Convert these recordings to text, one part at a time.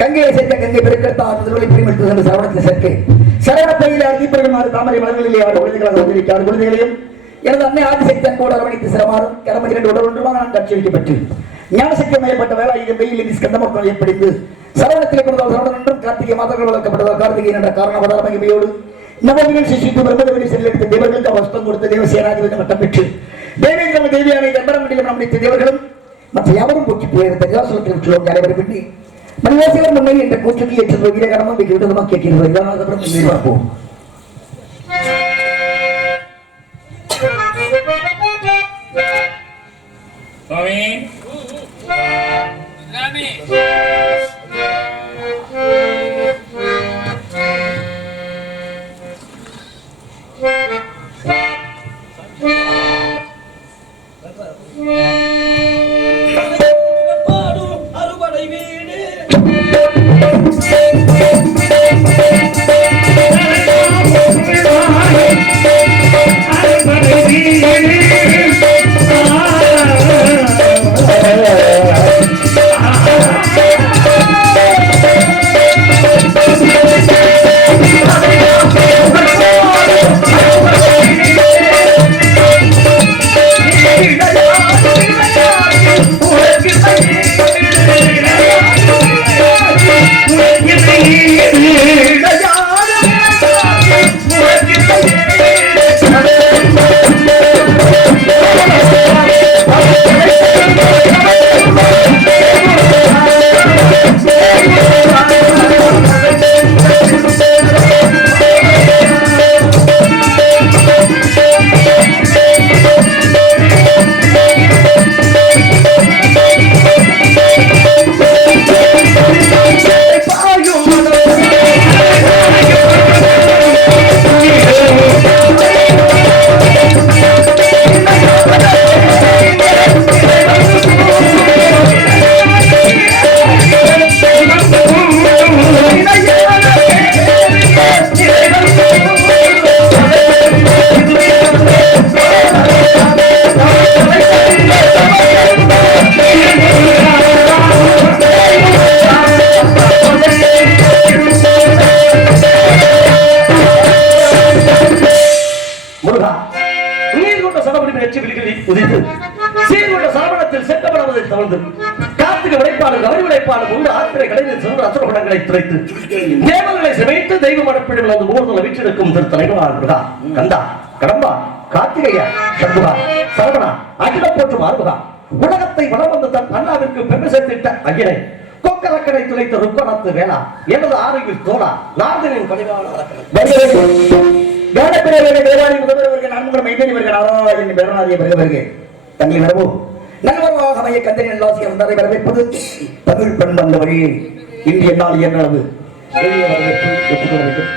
கங்கையை சேர்க்க கங்கை பெருக்கெடுத்த சரவணத்தை சேர்க்கை சரவணப்பையில் தீபகமாறு தாமரை மலர்களிலே அவர் குழந்தைகளாக வந்திருக்கிறார். குழந்தைகளையும் எனது அன்னை ஆதிசக்தி அன்போடு அரவணைத்து சிரமாறும் கடமை 2 உடல் ஒன்றுமாக நான் காட்சி அளிக்கப்பட்டு ஞானசக்தி மையப்பட்ட வேளாயுதம் வெயில் ஸ்கந்தமக்கம் ஏற்படுத்து சரவணத்திலே பிறந்தால் சரவணன் என்றும் கார்த்திகை மாதங்கள் வளர்க்கப்பட்டதால் கார்த்திகை என்ற காரணவதார மகிமையோடு நவமிகள் சிசித்து பிரம்மதேவனை செல்லெடுத்த தேவர்களுக்கு வஸ்தம் கொடுத்த தேவ சேனாதிபதி மட்டம் பெற்று தேவேந்திர தேவியானை தண்டரமண்டிலம் நம்பித்த தேவர்களும் மற்ற யாவரும் போக்கி போயிருந்த நிராசலத்தில் விட்டுள்ளோம் அனைவரும் பின்னி மனிதர் முன்னை என்ற கூற்றுக்கு ஏற்ற வீரகரமும் மிக விதமாக கேட்கிறது. இதனால் பார்ப்போம். துடைத்து தேவர்களை சமைத்து தெய்வ மடப்பிடில் வந்து மூர்தலை வீற்றிருக்கும் திருத்தலைவா கந்தா கடம்பா கார்த்திகையா சண்முகா சரவணா அகில போற்றும் ஆர்வகா உலகத்தை வளம் வந்து தன் அண்ணாவிற்கு பெருமை சேர்த்திட்ட அகிலை கொக்கரக்கடை துளைத்த ருக்கணத்து வேளா எனது ஆரோக்கிய தோழா நாதனின் பணிவான தேவாலய முதல்வர்கள் நான்கு மைந்தனிவர்கள் ஆராயின் பெருநாதிய வருகை தங்கள் வரவோ நல்வரவாக மைய கந்தனின் நல்லாசியம் வந்ததை வரவேற்பது தமிழ் பெண் வந்த வழியில் இந்திய நாள் என்னளவு எளிய வரவேற்பு ஒப்புக்கொண்டிருக்கும்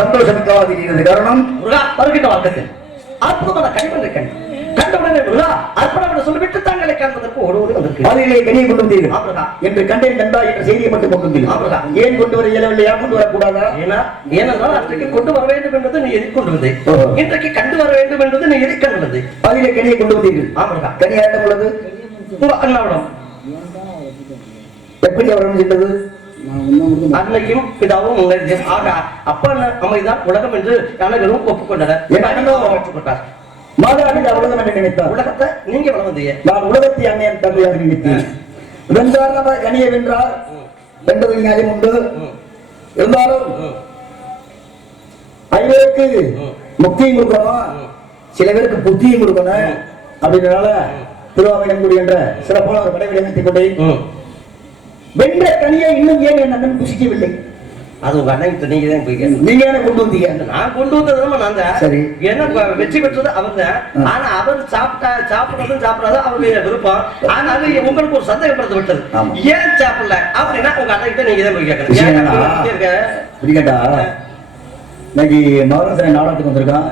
சந்தோஷமிக்காதிருக்கிறது. காரணம் வருகின்ற வாக்கத்தில் அற்புதமான கனிமன் கண் கண்டவுடனே அற்புதம் சொல்லிவிட்டு தங்களை காண்பதற்கு ஓடுவது வந்திருக்கு. அதிலே கனியை கொண்டு வந்தீர்கள் என்று கண்டேன் கண்டா என்ற செய்தியை மட்டும் கொண்டு ஏன் கொண்டு வர இயலவில்லையா? கொண்டு வரக்கூடாதா? ஏனென்றால் அன்றைக்கு கொண்டு வர வேண்டும் என்பது நீ எதிர் கொண்டு வந்தே, இன்றைக்கு கண்டு வர வேண்டும் என்பது நீ எதிர் கண்டுள்ளது. அதிலே கனியை கொண்டு வந்தீர்கள். கனியாட்டம் உள்ளது அண்ணாவிடம் எப்படி அவரம் சென்றது? அன்னைக்கும் பிதாவும் முன்னேறிய ஆக அப்பா அம்மைதான் உலகம் என்று அனைவரும் ஒப்புக்கொண்டனர். ஏற்றுக்கொண்டார். மாதாபிதா உலகம் என்று நினைத்தார். உலகத்தை நீங்க வளர்ந்தீங்க, நான் உலகத்தை அன்னையன் தந்தையாக நினைத்தேன். வென்றார் கனியை வென்றார், வென்றது நியாயம் உண்டு. இருந்தாலும் ஐவருக்கு முக்தியும் கொடுக்கணும், சில பேருக்கு புத்தியும் கொடுக்கணும். அப்படின்றனால திருவாவினங்குடி என்ற சிறப்பான ஒரு படைவெளி அமைத்துக் கொண்டேன். வென்ற கனியை இன்னும் ஏன் என் அண்ணன் புசிக்கவில்லை? அது உங்க அண்ணன் நீங்க தான் போய் நீங்க என்ன கொண்டு வந்தீங்க? நான் கொண்டு வந்ததும் நான் தான். சரி, என்ன வெற்றி பெற்றது அவர் தான். ஆனா அவர் சாப்பிடுறதும் சாப்பிடாத அவருடைய விருப்பம். ஆனா அது உங்களுக்கு ஒரு சந்தேகப்படுத்த விட்டது. ஏன் சாப்பிடல அப்படின்னா உங்க அண்ணன் நீங்க தான் போய் கேட்கணும். கேட்டா இன்னைக்கு நவரசனை நாடகத்துக்கு வந்திருக்கான்.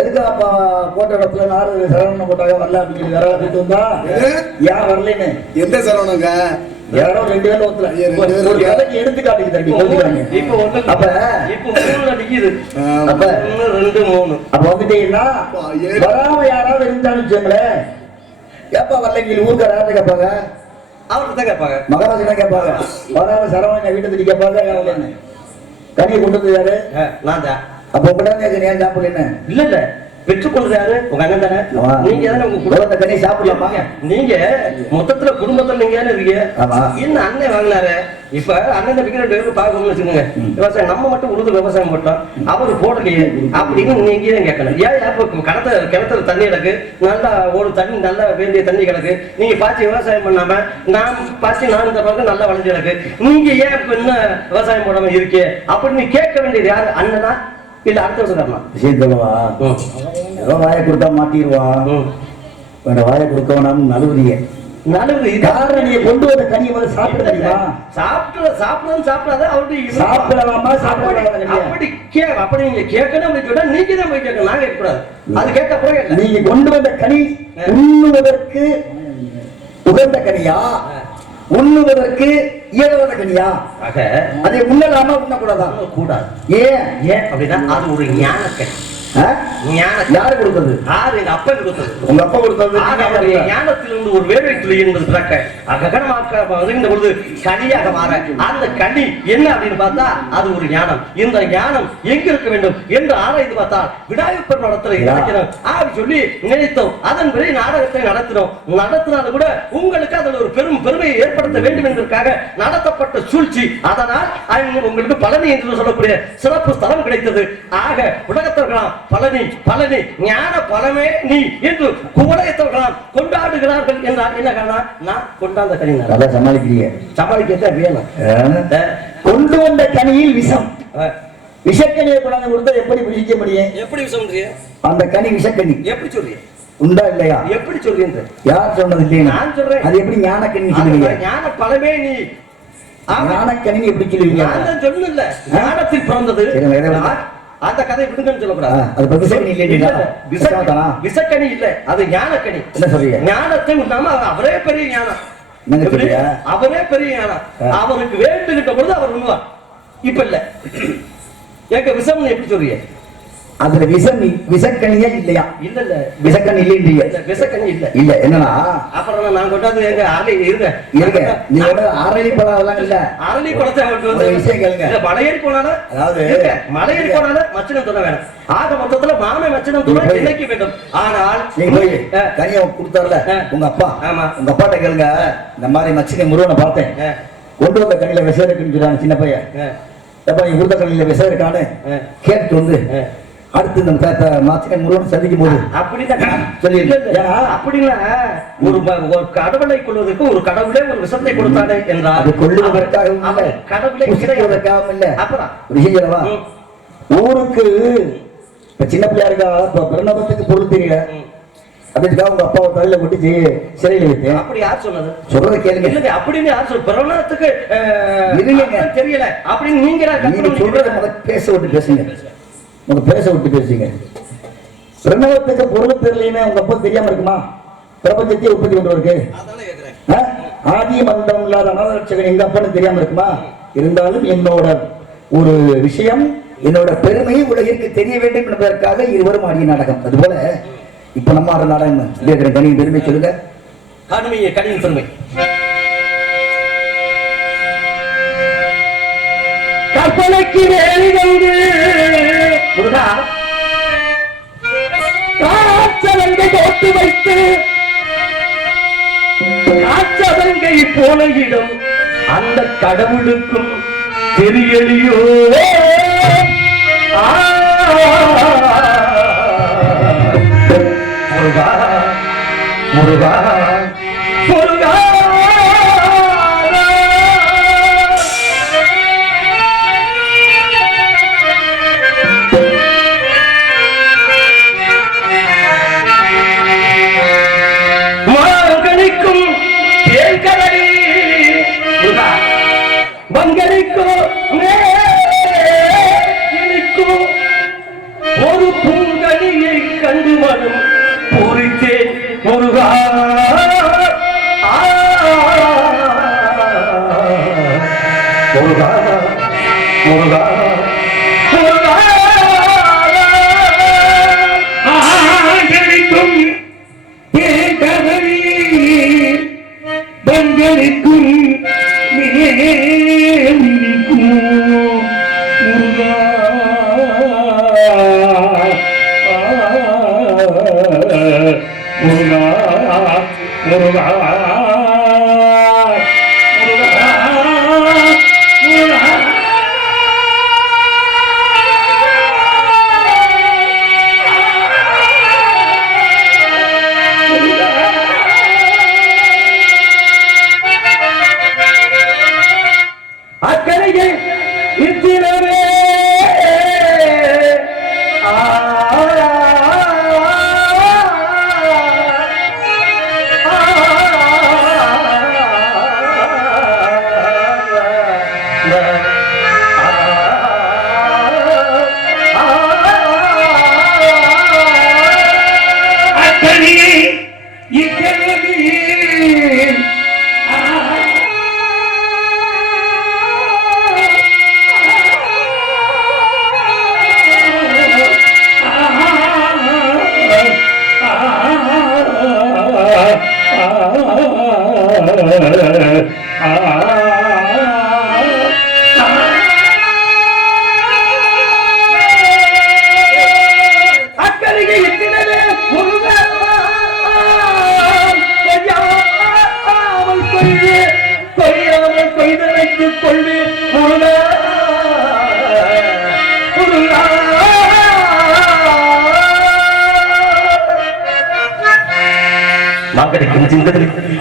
எதுக்கு அப்பா போட்ட இடத்துல நாடு சரவணம் போட்டாங்க வரல அப்படின்னு சொல்லி வேற போயிட்டு வந்தா ஏன் வரலன்னு? எந்த சரவணங்க? யாரோ 2 பேரும் ஒருத்தர் ஒரு கதைக்கு எடுத்து காட்டிக்கு தட்டி போட்டுக்கிறாங்க. இப்போ அப்ப இப்போ 3 அடிக்குது. அப்ப 2 3 அப்ப வந்துட்டீங்கன்னா வராம யாராவது இருந்தான்னு வச்சுங்களேன், ஏப்பா வரல ஊருக்கார யார்ட்ட கேட்பாங்க? அவர்கிட்ட தான் கேட்பாங்க. மகாராஜா கேட்பாங்க. வராம சரவணன் வீட்டை தட்டி கேட்பாங்க. கனியை கொண்டு வந்து யாரு? நான் தான். அப்ப உடனே ஏன் சாப்பிடல? இல்ல இல்ல, பெற்றுக்கொள்றது யாரு? உங்க அண்ணன் தானே. நீங்க தானே உங்க குடும்பத்தை கனி சாப்பிடலாமா? நீங்க மொத்தத்துல குடும்பத்துல நீங்க தானே இருக்கீங்க. இன்னும் அண்ணன் வாங்கினாரு. இப்ப அண்ணன் தம்பிக்கு 2 பேரும் பார்க்கணும்னு வச்சுக்கோங்க. விவசாயம் நம்ம மட்டும் உழுது விவசாயம் போட்டோம், அவரு போடலையே அப்படின்னு நீங்க தான் கேட்கணும். ஏன் கிணத்துல தண்ணி கிடக்கு, நல்லா ஒரு தண்ணி நல்லா வேண்டிய தண்ணி கிடக்கு, நீங்க பாய்ச்சி விவசாயம் பண்ணாம நான் பாய்ச்சி நான் இந்த பக்கம் நல்லா வளைஞ்சு கிடக்கு, நீங்க ஏன் இப்ப இன்னும் விவசாயம் போடாம இருக்கே அப்படின்னு கேட்க வேண்டியது யாரு? அண்ணனா இல்ல அடுத்த வருஷம் விஷயம் சொல்லவா? ஏதோ வாயை கொடுத்தா மாட்டிடுவான். வாயை கொடுக்கணும் நலுவலிய காரணம். நீங்க கொண்டு வந்த கனியை வந்து சாப்பிட தெரியுமா? சாப்பிடாத அவருடைய சாப்பிடலாமா சாப்பிடலாம் அப்படி நீங்க கேட்கணும் அப்படின்னு சொன்னா நீங்க தான் போய் கேட்கணும், நான் கேட்கக்கூடாது. அது கேட்க போய் நீங்க கொண்டு வந்த கனி உண்ணுவதற்கு உகந்த கனியா, உண்ணுவதற்கு இயலாத கனியா? அதை உண்ணலாமா உண்ணக்கூடாதா? கூடாது. ஏன் அப்படின்னா அது ஒரு ஞானக்கனி. யாரு கொடுத்தது? எங்க அப்பா கொடுத்தது. உங்க அப்பா கொடுத்தது. ஞானத்திலிருந்து ஒரு வேலை துளி என்பது பிறக்க அககனமாக்க பொழுது கனியாக மாற அந்த கனி என்ன அப்படின்னு பார்த்தா அது ஒரு ஞானம். இந்த ஞானம் எங்க இருக்க வேண்டும் என்று ஆராய்ந்து பார்த்தால் விநாயகர் நடத்துல கிடைக்கணும் அப்படி சொல்லி நினைத்தோம். அதன் பிறகு நாடகத்தை நடத்தினாலும் கூட உங்களுக்கு அதில் ஒரு பெரும் பெருமையை ஏற்படுத்த வேண்டும் என்பதற்காக நடத்தப்பட்ட சூழ்ச்சி. அதனால் உங்களுக்கு பழனி என்று சொல்லக்கூடிய சிறப்பு ஸ்தலம் கிடைத்தது. ஆக உலகத்திற்கெல்லாம் பழனி பழனி ஞான பழமே நீ என்று குவலயத்தவர்களாம் கொண்டாடுகிறார்கள் என்றால் என்ன காரணம்? நான் கொண்டாந்த கனி சமாளிக்க வேணும். கொண்டு வந்த கனியில் விஷம். விஷக்கனியை கொண்டாந்து கொடுத்தா எப்படி புசிக்க முடியும்? எப்படி விஷம்? அந்த கனி விஷக்கனி. எப்படி சொல்றீங்க? உண்டா இல்லையா? எப்படி சொல்றீங்க? யார் சொன்னது? இல்லையா நான் சொல்றேன். அது எப்படி ஞான கனி சொல்லுவீங்க? ஞான பழமே நீ ஞானக்கனி எப்படி சொல்லுவீங்க? நான் சொல்லல, ஞானத்தில் பிறந்தது அந்த கதை விடுங்கன்னு சொல்லக்கூடாது. அது விஷக்கனி இல்ல, விஷக்கனி இல்ல, அது ஞானக்கனி. என்ன சொல்றீங்க? ஞானத்தை உண்டாம அவரே பெரிய ஞானம். அவரே பெரிய ஞானம். அவருக்கு வேண்டுகிட்ட பொழுது அவர் உண்ணுவார். இப்ப இல்ல எங்க விஷம் எப்படி சொல்றீங்க? அதுல விஷக்கனியா இல்லையா? இல்ல இல்ல விஷக்கனி இல்லைன்றீங்க. விஷக்கனி இல்ல இல்ல என்னன்னா அப்புறம் நான் கொண்டாந்து எங்க இருங்க நீங்க அரளி பழம் எல்லாம் இல்ல. அரளி பழத்தை வந்து விஷயம் கேளுங்க. மலையேறி போனாலும் அதாவது மலையேறி போனாலும் மச்சனம் சொல்ல வேணும். ஆக மொத்தத்துல மாமை மச்சனம் துணை நினைக்க வேண்டும். ஆனால் நீங்க போய் கனியை கொடுத்தாருல உங்க அப்பா, ஆமா உங்க அப்பாட்ட கேளுங்க, இந்த மாதிரி மச்சினை முருகனை பார்த்தேன், கொண்டு வந்த கனியில விஷம் இருக்குன்னு சொல்றாங்க சின்ன பையன். எப்ப நீ கொடுத்த கனியில விஷம் இருக்கான்னு கேட்டு வந்து அடுத்து இந்த மச்சினை முருகன் சந்திக்கும் போது அப்படிதான் சொல்லி அப்படின்னா ஒரு கடவுளை கொள்வதற்கு ஒரு கடவுளே ஒரு விஷத்தை கொடுத்தானே என்றால் அது கொள்ளுவதற்காக கடவுளை கிடைவதற்காகவும் இல்ல. அப்புறம் விஷயம் சொல்லவா? ஊருக்கு சின்ன பிள்ளையா இருக்கா, பிறந்தபத்துக்கு பொருள் தெரியல, அதுக்காக உங்க அப்பாவை தலையில கொட்டி சிறையில் வைத்தேன். அப்படி யார் சொன்னது? சொல்றதை கேளுங்க. இல்ல அப்படின்னு யார் சொல்ற? பிறந்தத்துக்கு தெரியல அப்படின்னு நீங்க சொல்றத பேச விட்டு பேசுங்க. உங்க பேச விட்டு பேசுங்க. பிரணவத்துக்கு பொருள் தெரியலையுமே உங்க அப்பா தெரியாம இருக்குமா? பிரபஞ்சத்தை உற்பத்தி கொண்டு இருக்கு. ஆதி மந்தம் இல்லாத அநாதரட்சகன் எங்க அப்பான்னு தெரியாம இருக்குமா? இருந்தாலும் என்னோட ஒரு விஷயம், என்னோட பெருமை உலகிற்கு தெரிய வேண்டும் என்பதற்காக இருவரும் ஆடிய நாடகம். அதுபோல இப்ப நம்ம ஆடுற நாடகம் கனியின் பெருமை சொல்லுங்க. கனியின் பெருமை மார்பலைக்கு வேலிகண்டு முருகா காச்சவங்கை போட்டு வைத்து காச்சவங்கை போல இடம் அந்த கடவுளுக்கும் தெரியலையோ முருகா முருகா முருகா மாங்கனிக்கும் தேன்கடலி முருகா மங்கனிக்கும் மேனிக்கும் ஒரு பூங்கனியை கண்டு வரும் பூரித்தே முருகா முருகா முருகா முருகா ஆங்கனிக்கும் தேகவரி பங்கனிக்கும் மேனிக்கும் முருகா முருகா முருகா அக்கறையே இத்தினவே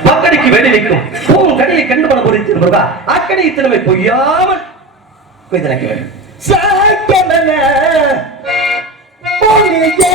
மக்களுக்கு வேலை வைக்கும் பூங்கனியை கண்டு மனம் குறித்து முருகா அக்கனை இத்தனமை பொய்யாமல் கொய்தனைக்க வேண்டும் சாக்கமன பொழியே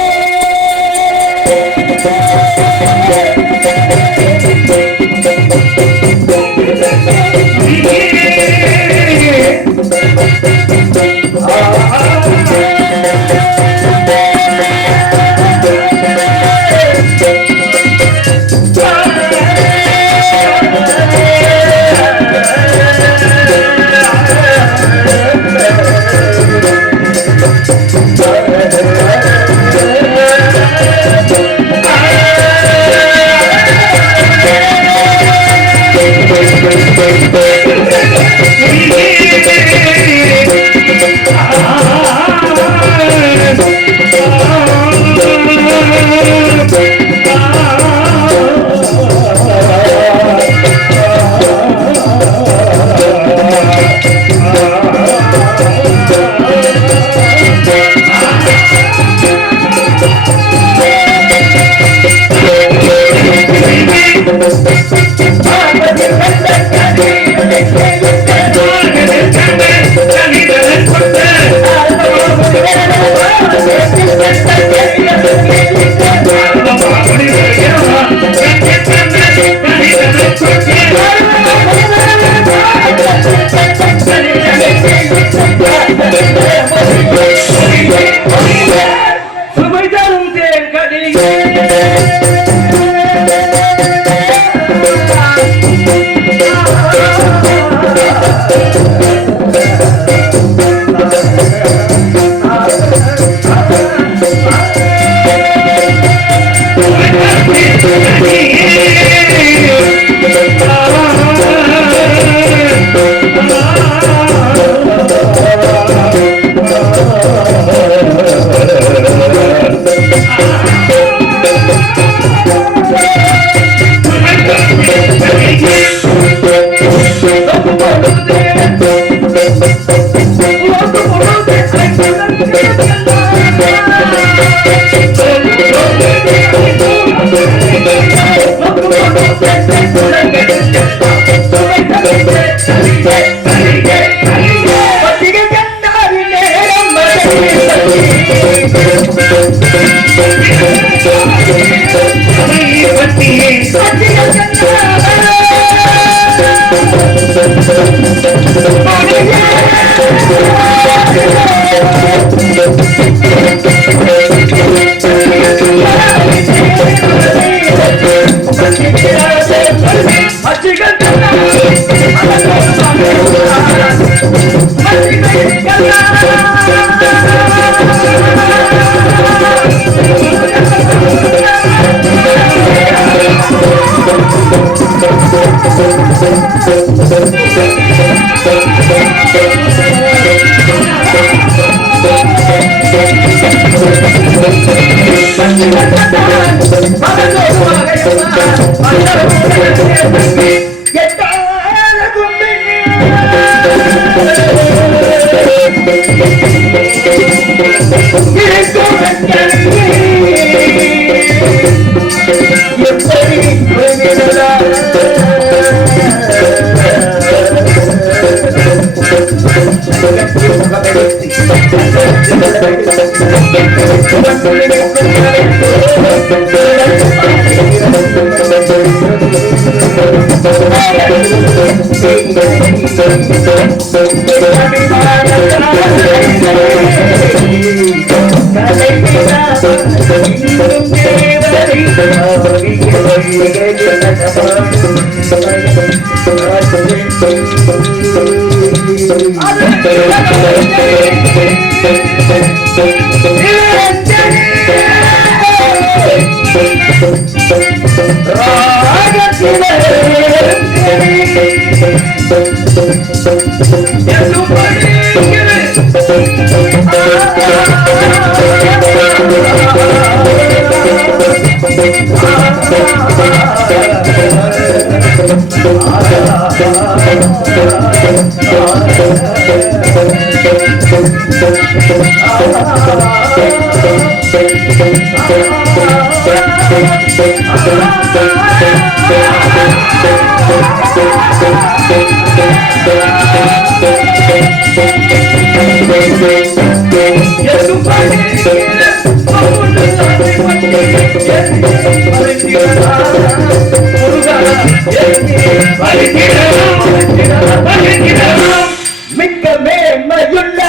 மிக்க மேன்மையுள்ள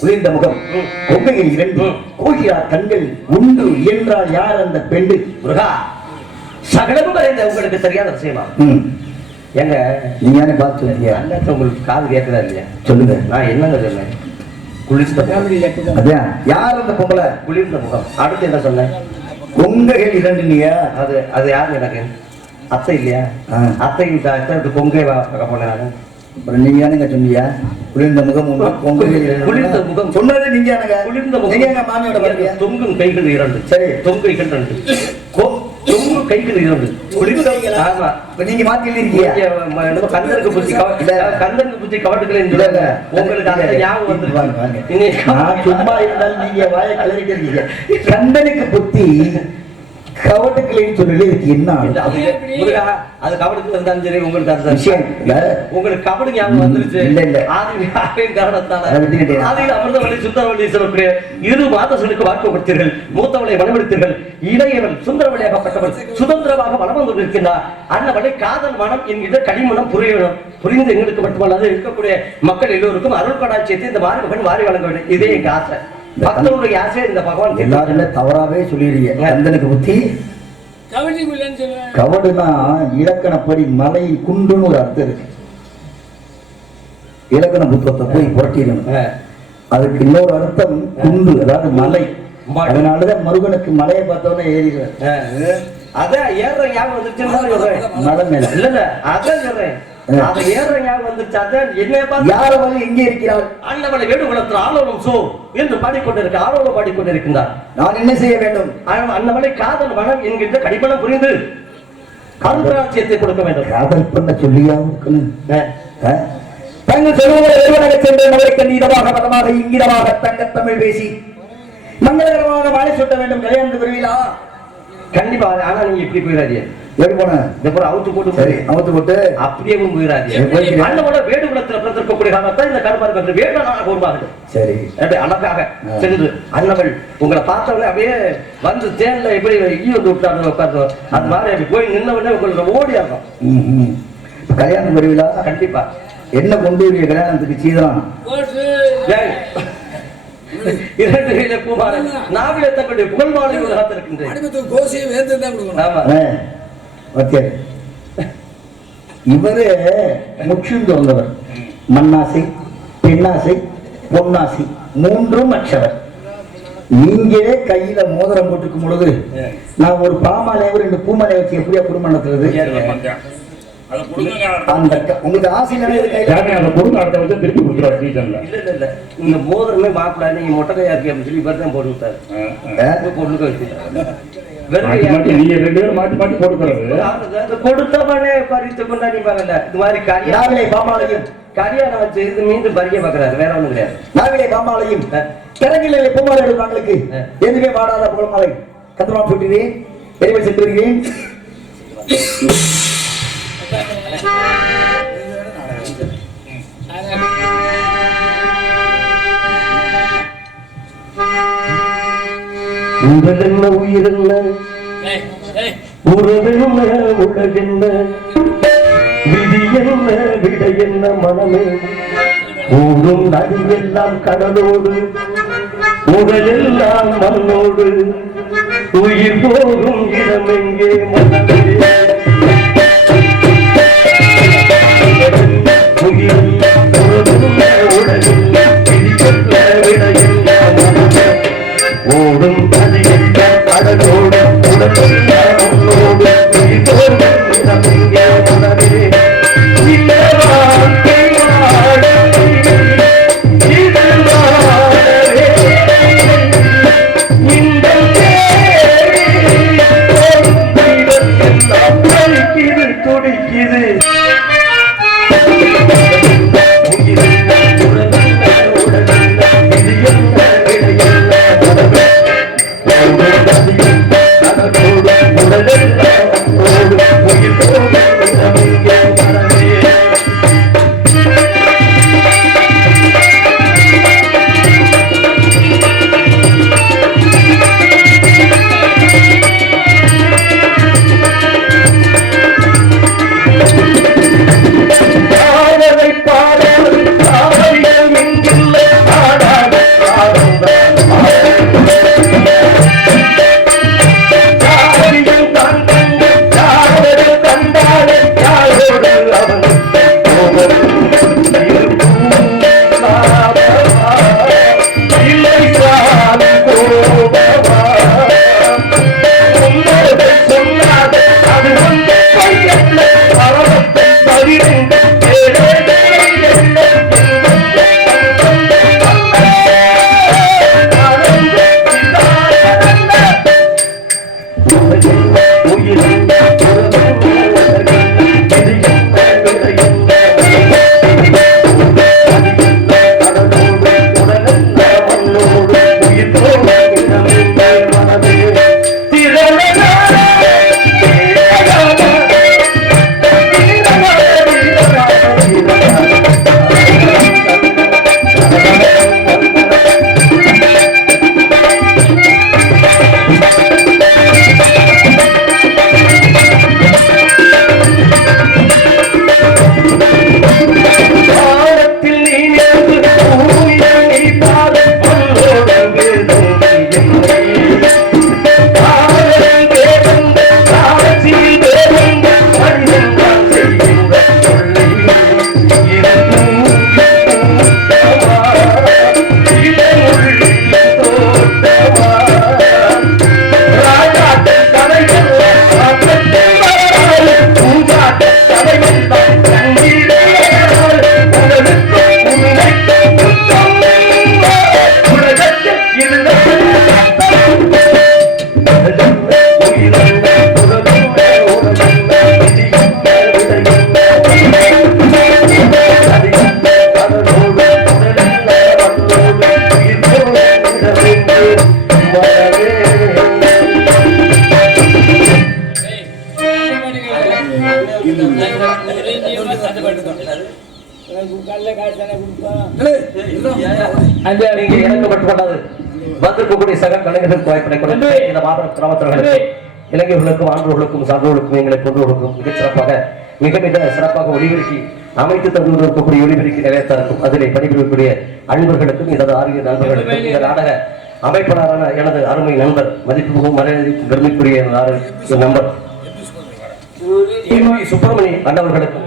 குளிர்ந்த முகம், கொங்கையில் இரண்டு கோகியார் கண்கள் உண்டு என்றால் யார் அந்த பெண்டு? முருகா, சகலமும் அறிந்த உங்களுக்கு தெரியாத விஷயமா? எங்க நீங்க பார்த்து சொல்லியா? உங்களுக்கு காது கேட்கதா இல்லையா? சொல்லுங்க. நான் என்னங்க சொன்னேன்? குளிர்ந்த அதான் யார் அந்த பொம்பளை? குளிர்ந்த முகம். அடுத்து என்ன சொன்னேன்? கொங்கைகள் இரண்டு இல்லையா? அது அது யாரு? எனக்கு அத்தை இல்லையா? அத்தை கொங்கை பார்க்க போனேன். அப்புறம் நீங்க தானங்க சொன்னீங்க குளிர்ந்த முகம் உண்டு, கொங்கைகள் குளிர்ந்த முகம் சொன்னது நீங்க. குளிர்ந்த முகம் மாமியோட பாருங்க. தொங்கும் கைகள் இரண்டு. சரி, தொங்கைகள் இரண்டு. தொங்கும் கைகள் இரண்டு. குளிர்ந்த. ஆமா, நீங்க மாத்தி இருக்கீங்க. கந்தனுக்கு புத்தி கந்தனுக்கு புத்தி கவட்டுக்கிறேன். உங்களுக்கு அந்த ஞாபகம் வந்து சும்மா இருந்தாலும் நீங்க வாய கலரிட்டு இருக்கீங்க. கந்தனுக்கு புத்தி கவட்டுக்கலைன்னு சொல்லி இதுக்கு என்ன அது கபடுக்கு இருந்தாலும் சரி, உங்களுக்கு அந்த விஷயம் இல்ல. உங்களுக்கு கபடு ஞாபகம் வந்துருச்சு. இல்ல இல்ல, காரணத்தால ஆதியில் அமிர்தவள்ளி சுந்தரவள்ளி சொல்லக்கூடிய இரு மாதங்களுக்கு வாக்கு கொடுத்தீர்கள். மூத்தவளை மனமெடுத்தீர்கள். இளையவள் சுந்தரவள்ளியாகப்பட்டவள் சுதந்திரமாக மனம் வந்து இருக்கின்றார். அன்னவளை காதல் மனம் என்கிற கனிமனம் புரியணும். புரிந்து எங்களுக்கு மட்டுமல்லாது இருக்கக்கூடிய மக்கள் எல்லோருக்கும் அருள் கடாட்சியத்தை இந்த மாறி மகன் வாரி வழங்க வேண்டும். இதே எங்க ஆசை. பக்தனுடைய ஆசை இந்த பகவான். எல்லாருமே தவறாவே சொல்லிடுறீங்க. கந்தனுக்கு புத்தி கவடுனா இலக்கணப்படி மலையின் குன்றுன்னு ஒரு அர்த்தம் இருக்கு. இலக்கண புத்தகத்தை போய் புரட்டிடணும். அதுக்கு இன்னொரு அர்த்தம் குன்று, அதாவது மலை. அதனாலதான் முருகனுக்கு மலையை பார்த்தோன்னே ஏறிடுவார். அதான் ஏற ஞாபகம் வந்துருச்சு. மலை மேல இல்ல இல்ல அதான் சொல்றேன். அதை ஏற ஞாபகம் வந்துருச்சு. அதான் என்னைய பார்த்து யார வந்து எங்கே இருக்கிறார்? அண்ணவளை வேடு குலத்தில் ஆலோலம் சோ என்று பாடிக்கொண்டிருக்க ஆலோலம் பாடிக்கொண்டிருக்கின்றார். நான் என்ன செய்ய வேண்டும்? அண்ணவளை காதல் மனம் என்கின்ற கடிமணம் புரிந்து கருராட்சியத்தை கொடுக்க வேண்டும். காதல் பண்ண சொல்லியா இருக்கணும். தங்கள் சொல்லுவதை சென்று மலைக்கு நீதமாக பதமாக இங்கிதமாக தங்க தமிழ் பேசி மங்களகரமாக மாலை சுட்ட வேண்டும். கல்யாணத்துக்கு வருவீங்களா? கண்டிப்பா. ஆனா நீங்க இப்படி போயிடாதீங்க. எப்படி போன அவுத்து போட்டு சரி அவுத்து போட்டு அப்படியே போயிடாதீங்க. அண்ணனோட வேடு குலத்தில் பிறந்திருக்கக்கூடிய காலத்தான் இந்த கருப்பாரு வேடனாக உருவாகுது. சரி அழகாக சென்று அண்ணவள் உங்களை பார்த்தவொடனே அப்படியே வந்து தேன்ல எப்படி ஈ வந்து விட்டாரு உட்காந்து அது மாதிரி அப்படி போய் நின்னவொடனே உங்களோட ஓடி ஆகும். கல்யாணம் வருவீங்களா? கண்டிப்பா. என்ன கொண்டு வருவீங்க கல்யாணத்துக்கு? சீதனம் இரண்டு கையில குமாரன் நாவில தங்களுடைய புகழ் மாலை காத்திருக்கின்றேன். இவரு முற்றிந்து வந்தவர். மண்ணாசை, பெண்ணாசை, பொன்னாசை மூன்றும் அற்றவர். நீங்களே கையில மோதிரம் போட்டுக்கும் பொழுது நான் ஒரு பாமாலையை ரெண்டு பூமாலையை வச்சு எப்படியா குடும்பம் நடத்துறது? உங்களுக்கு ஆசை திருப்பி கொடுத்துருவாங்க. இந்த மோதிரமே மாப்பிள்ள நீங்க மொட்டையா இருக்கு அப்படின்னு சொல்லி தான் போட்டு விட்டாரு. பொண்ணுக்கு வச்சுட்டாரு. நீங்க ரெண்டு பேரும் மாட்டி மாட்டி போட்டுக்கிறது கொடுத்தவனே பறித்து கொண்டாடி பாருங்க. இது மாதிரி நாவிலை பாமாலையும் கல்யாணம் வச்சு இது மீண்டும் பறிக்க பாக்குறாரு. வேற ஒண்ணும் கிடையாது. நாவிலை பாமாலையும் கிழங்கில பூமாலை எடுப்பாங்களுக்கு எதுவுமே பாடாத புகழ்மாலை கத்தமா போட்டுறேன். எரிவல் சென்று வருகிறேன். உடலென்ன உயிரென்ன உறவென்ன உலகென்ன விதி என்ன விடை என்ன மனமே ஊரும் நதியெல்லாம் கடலோடு உடலெல்லாம் மண்ணோடு உயிர் போகும் இடமெங்கே மனமே ஓடும் கடலோடு உடலோடு இந்த நீங்க எனக்கு மட்டுமல்லாது வந்திருக்கக்கூடிய சக கலைஞர்களுக்கு வாய்ப்பினை கொடுத்து இந்த மாபெரும் கிராமத்தர்களுக்கு இளைஞர்களுக்கும் ஆண்களுக்கும் சான்றோர்களுக்கும் எங்களை கொண்டவர்களுக்கும் மிகச் சிறப்பாக மிக சிறப்பாக ஒளிபெருக்கி அமைத்து தந்து இருக்கக்கூடிய ஒளிபெருக்கி நிலையத்தாருக்கும் அதிலே பணிபுரியக்கூடிய அன்பர்களுக்கும் எனது ஆரிய நண்பர்களுக்கும் இந்த நாடக அமைப்பாளரான எனது அருமை நண்பர் மதிப்புக்கும் மரியாதைக்கும் பெருமைக்குரிய நண்பர் சுப்பிரமணி அண்ணவர்களுக்கும்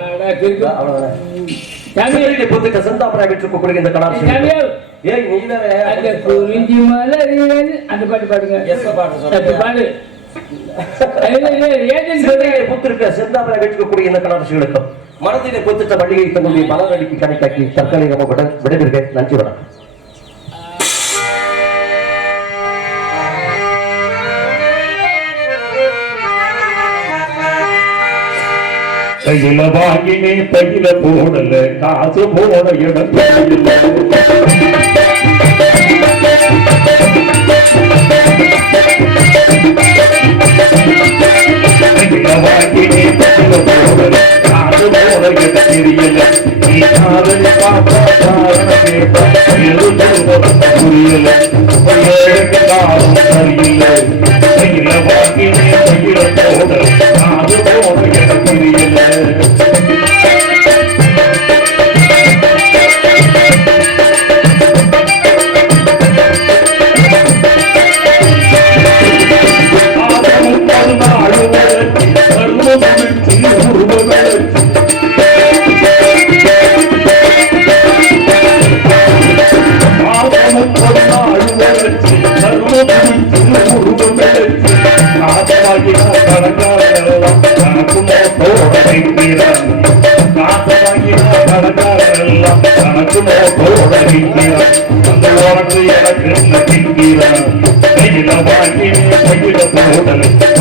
இந்த கலாச்சாரம் மனதிலே பொத்துட்ட வழியை தன்னுடைய மலரடிக்கு கணக்காக்கி தற்காலிகமாக விடைபெறுகிறேன். நன்றி, வணக்கம். கையில வாங்கினே கையில போடல காசு போட இடம் கையில வாங்கினே கையில போடல காசு போட இடம் தெரியல நீ காதலி பாப்பா காரணம் கேட்டா புரியல காலம் சரியில்லை கையில வாங்கினே கையில போடல காசு போட இடம் தெரியல போடல